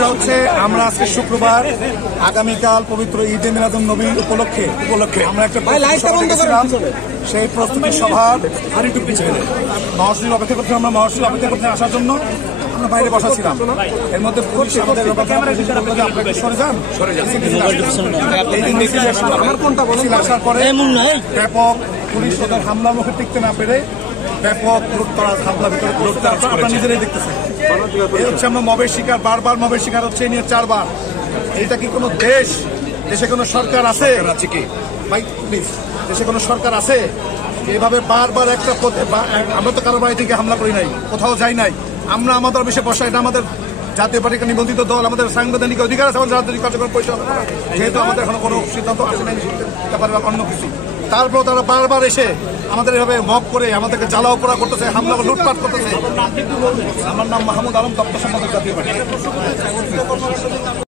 বিষয়টা হচ্ছে আমরা আজকে শুক্রবার আগামীকাল পবিত্র ঈদে মিলাদুন নবী উপলক্ষে আমরা একটা সেই প্রস্তুতি সভার আরেকটু পিছিয়ে মহাশূল অপেক্ষা করতে আমরা মহাশূল অপেক্ষা করতে আসার জন্য আমরা বাইরে বসাছিলাম। এর মধ্যে পুলিশ আমাদের আসার পরে ব্যাপক পুলিশ ওদের হামলা মুখে টিকতে না পেরে ব্যাপক হামলা ভিতরে আপনারা নিজেরাই দেখতেছেন। এই হচ্ছে আমরা মবের শিকার, বারবার মবের শিকার হচ্ছে নিয়ে 4 বার। এটা কি কোনো দেশে কোনো সরকার আছে কি ভাই? প্লিজ, দেশে কোনো সরকার আছে এভাবে বারবার একটা আমরা তো কারো বাড়ি থেকে হামলা করি নাই, কোথাও যাই নাই। আমরা আমাদের বিষয়ে বসা, এটা আমাদের জাতীয় পার্টিকে নিবন্ধিত দল, আমাদের সাংবিধানিক অধিকার আছে আমাদের রাজনৈতিক কার্যক্রম পরিচালনা করা, যেহেতু আমাদের এখনো কোনো সিদ্ধান্ত আসে নাই ব্যাপারে অন্য কিছু। তারপর তারা বারবার এসে আমাদের এভাবে মব করে আমাদেরকে জ্বালাও পোড়া করতেছে, হামলা লুটপাট করতেছে। আমার নাম মাহমুদ আলম, দপ্তর সম্পাদক, জাতীয় পার্টি।